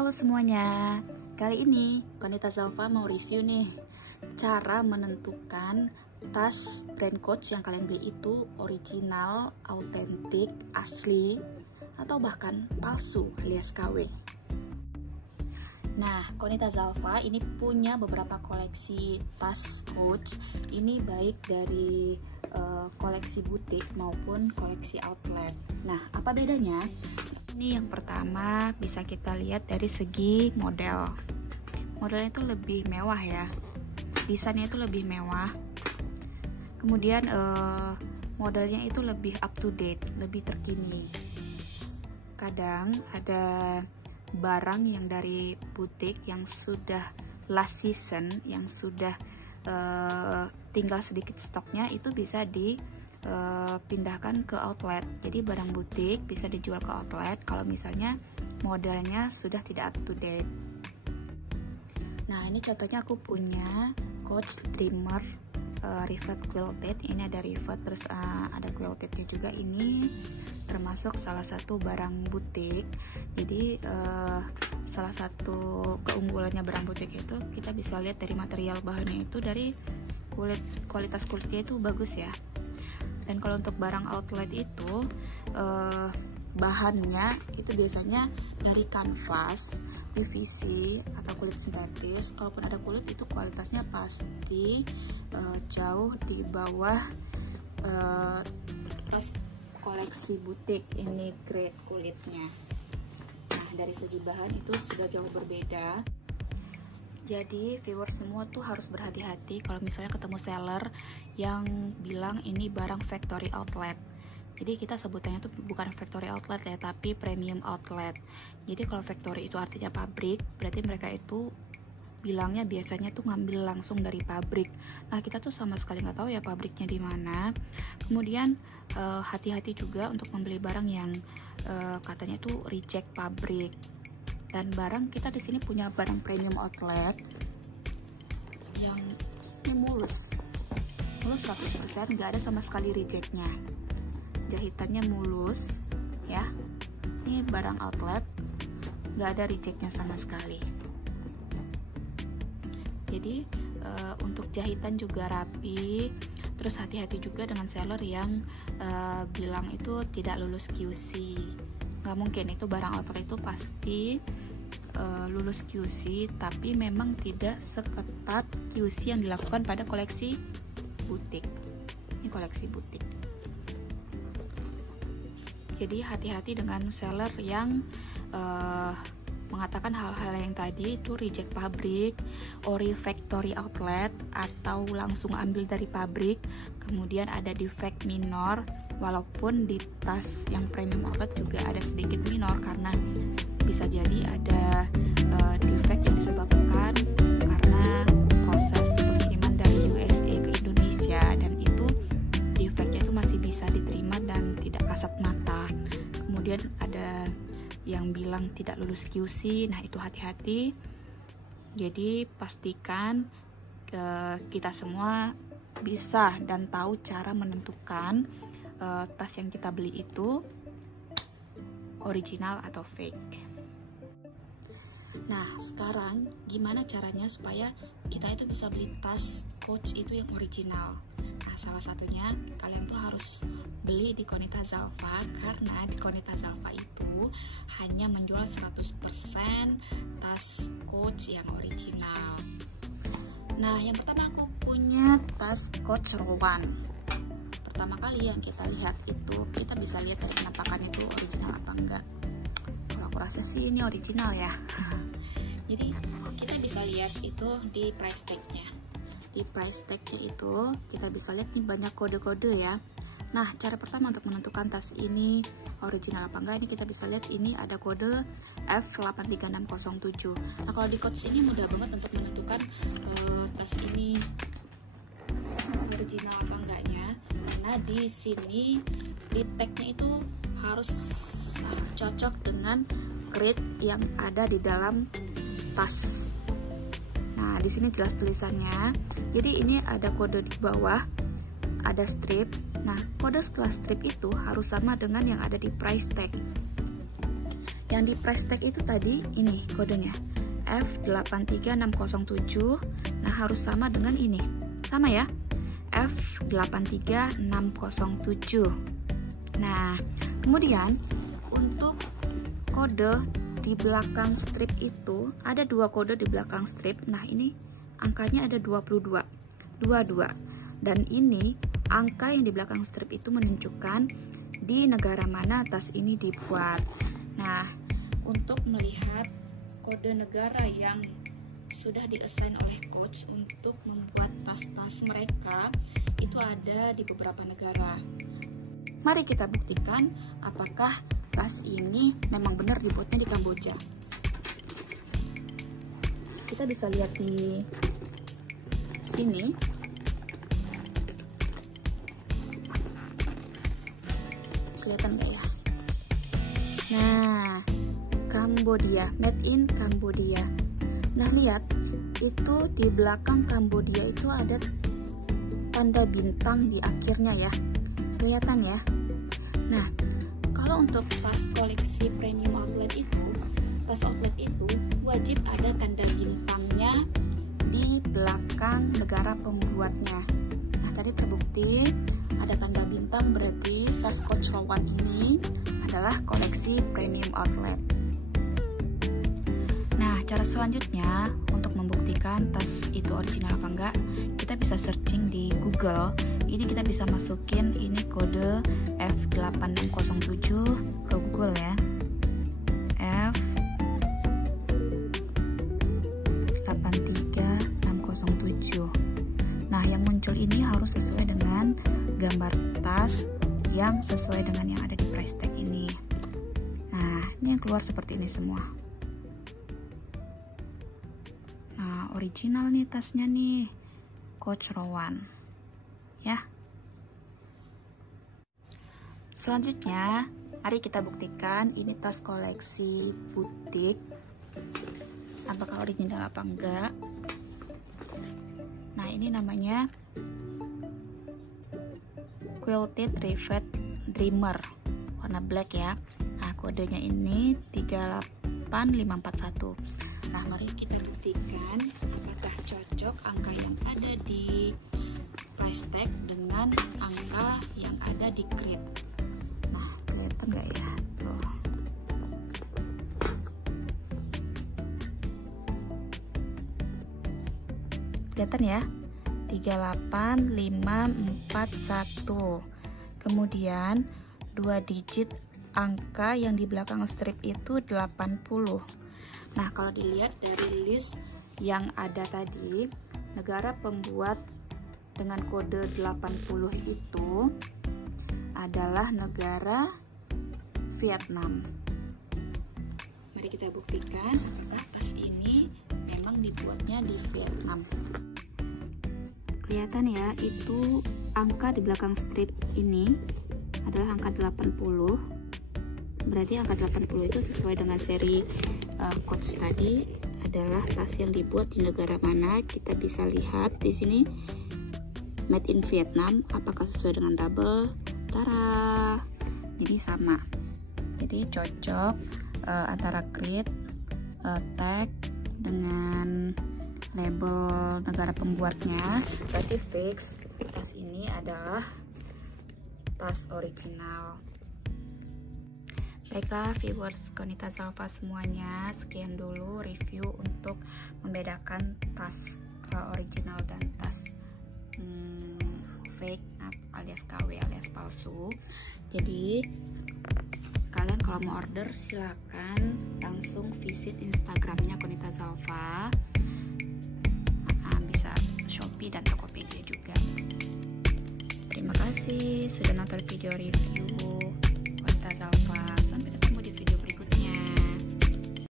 Halo semuanya, kali ini Konita Zalfa mau review nih cara menentukan tas brand Coach yang kalian beli itu original, autentik, asli, atau bahkan palsu alias KW. Nah, Konita Zalfa ini punya beberapa koleksi tas Coach. Ini baik dari koleksi butik maupun koleksi outlet. Nah, apa bedanya? Ini yang pertama bisa kita lihat dari segi model. Modelnya itu lebih mewah ya. Desainnya itu lebih mewah. Kemudian modelnya itu lebih up to date, lebih terkini. Kadang ada barang yang dari butik yang sudah last season, yang sudah tinggal sedikit stoknya, itu bisa dipindahkan ke outlet. Jadi barang butik bisa dijual ke outlet kalau misalnya modelnya sudah tidak up to date. Nah, ini contohnya aku punya Coach Dreamer rivet quilted. Ini ada rivet terus ada quiltednya juga. Ini termasuk salah satu barang butik. Jadi salah satu keunggulannya barang butik itu kita bisa lihat dari material bahannya itu, dari kualitas kulitnya itu bagus ya. Dan kalau untuk barang outlet itu bahannya itu biasanya dari kanvas, PVC atau kulit sintetis. Kalaupun ada kulit itu kualitasnya pasti jauh di bawah tas koleksi butik. Ini grade kulitnya. Nah, dari segi bahan itu sudah jauh berbeda. Jadi viewers semua tuh harus berhati-hati kalau misalnya ketemu seller yang bilang ini barang factory outlet. Jadi kita sebutannya tuh bukan factory outlet ya, tapi premium outlet. Jadi kalau factory itu artinya pabrik, berarti mereka itu bilangnya biasanya tuh ngambil langsung dari pabrik. Nah, kita tuh sama sekali nggak tahu ya pabriknya di mana. Kemudian hati-hati juga untuk membeli barang yang katanya tuh reject pabrik. Dan barang kita di sini punya barang premium outlet yang ini mulus 100%, nggak ada sama sekali rejectnya. Jahitannya mulus ya. Ini barang outlet, nggak ada rejectnya sama sekali. Jadi untuk jahitan juga rapi. Terus hati-hati juga dengan seller yang bilang itu tidak lulus QC. Nggak mungkin, itu barang outlet itu pasti lulus QC, tapi memang tidak seketat QC yang dilakukan pada koleksi butik. Ini koleksi butik. Jadi hati-hati dengan seller yang mengatakan hal-hal yang tadi itu reject pabrik, ori factory outlet, atau langsung ambil dari pabrik, kemudian ada defect minor. Walaupun di tas yang premium outlet juga ada sedikit minor, karena bisa jadi ada defect yang disebabkan karena proses pengiriman dari USA ke Indonesia, dan itu defectnya itu masih bisa diterima dan tidak kasat mata. Kemudian ada yang bilang tidak lulus QC, nah itu hati-hati. Jadi pastikan kita semua bisa dan tahu cara menentukan tas yang kita beli itu original atau fake. Nah, sekarang gimana caranya supaya kita itu bisa beli tas Coach itu yang original? Nah, salah satunya kalian tuh harus beli di Konita Zalfa, karena di Konita Zalfa itu hanya menjual 100% tas Coach yang original. Nah, yang pertama aku punya tas Coach Rowan. Pertama kali yang kita lihat itu, kita bisa lihat dari penampakannya itu original apa enggak. Kalau aku rasa sih ini original ya. Jadi kita bisa lihat itu di price tag-nya. Di price tag-nya itu kita bisa lihat nih banyak kode-kode ya. Nah, cara pertama untuk menentukan tas ini original apa enggak, ini kita bisa lihat ini ada kode F83607. Nah, kalau di Coach ini mudah banget untuk menentukan tas ini original apa enggaknya, karena di sini di tag-nya itu harus cocok dengan grade yang ada di dalam tas. Nah, di sini jelas tulisannya. Jadi ini ada kode di bawah, ada strip. Nah, kode setelah strip itu harus sama dengan yang ada di price tag. Yang di price tag itu tadi ini kodenya F83607. Nah, harus sama dengan ini. Sama ya. F83607. Nah, kemudian untuk kode di belakang strip itu ada 2 kode di belakang strip. Nah, ini angkanya ada 22. Dan ini angka yang di belakang strip itu menunjukkan di negara mana tas ini dibuat. Nah, untuk melihat kode negara yang sudah diassign oleh Coach untuk membuat tas-tas mereka itu ada di beberapa negara. Mari kita buktikan apakah tas ini memang benar dibuatnya di Kamboja. Kita bisa lihat di sini. Kelihatan nggak ya? Nah, Cambodia, made in Cambodia. Nah, lihat itu di belakang Cambodia itu ada tanda bintang di akhirnya ya. Kelihatan ya? Nah, kalau untuk tas koleksi premium outlet itu, tas outlet itu wajib ada tanda bintangnya di belakang negara pembuatnya. Nah, tadi terbukti ada tanda bintang, berarti tas Coach Rowan ini adalah koleksi premium outlet. Nah, cara selanjutnya untuk membuktikan tas itu original apa enggak, kita bisa searching di Google. Ini kita bisa masukin ini kode F8607 ke Google ya. F83607. Nah, yang muncul ini harus sesuai dengan gambar tas yang sesuai dengan yang ada di price tag ini. Nah, ini yang keluar seperti ini semua. Nah, original nih tasnya nih, Coach Rowan ya. Selanjutnya, mari kita buktikan ini tas koleksi butik apakah original apa enggak. Nah, ini namanya Quilted Rivet Dreamer warna black ya. Nah, kodenya ini 38541. Nah, mari kita buktikan apakah cocok angka yang ada di price tag dengan angka yang ada di crate. Nah, kelihatan nggak ya? Tuh. Kelihatan ya? 38541. Kemudian 2 digit angka yang di belakang strip itu 80. Nah, kalau dilihat dari list yang ada tadi, negara pembuat dengan kode 80 itu adalah negara Vietnam. Mari kita buktikan apakah tas ini memang dibuatnya di Vietnam. Kelihatan ya, itu angka di belakang strip ini adalah angka 80. Berarti angka 80 itu sesuai dengan seri Coach tadi adalah tas yang dibuat di negara mana. Kita bisa lihat di sini made in Vietnam. Apakah sesuai dengan double? Tara, jadi sama. Jadi cocok antara crate, tag dengan label negara pembuatnya. Berarti fix tas ini adalah tas original. Baiklah viewers Konita Zalfa semuanya, sekian dulu review untuk membedakan tas original dan tas fake alias KW alias palsu. Jadi kalian kalau mau order silakan langsung visit Instagramnya Konita Zalfa, bisa Shopee dan Tokopedia juga. Terima kasih sudah nonton video review.